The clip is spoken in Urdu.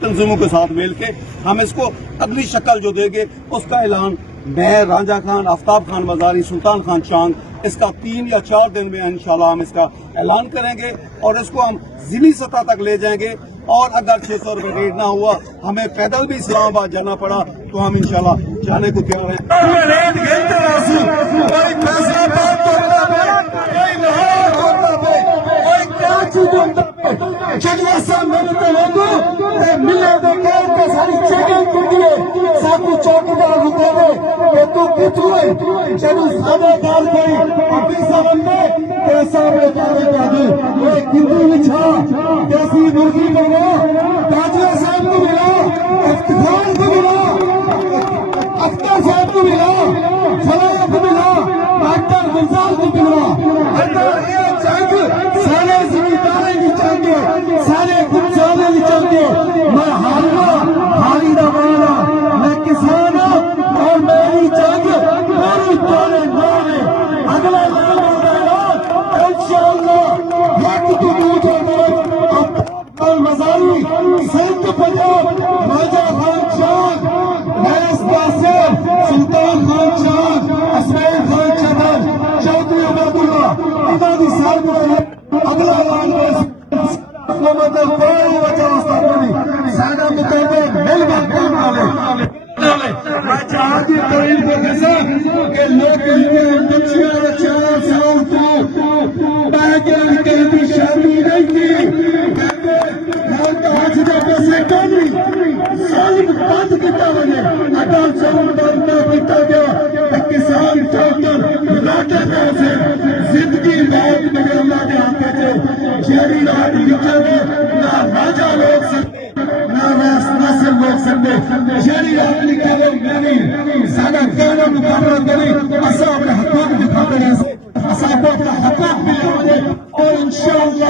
تنظیموں کے ساتھ مل کے ہم اس کو اگلی شکل جو دیں گے اس کا اعلان میں رانجھا خان، آفتاب خان مزاری، سلطان خان چاند اس کا 3 یا 4 دن میں انشاءاللہ ہم اس کا اعلان کریں گے اور اس کو ہم ضلعی سطح تک لے جائیں گے. اور اگر 600 روپے ریٹ نہ ہوا ہمیں پیدل بھی اسلام آباد جانا پڑا تو ہم انشاءاللہ جانے کو تیار ہیں. اور انشاءاللہ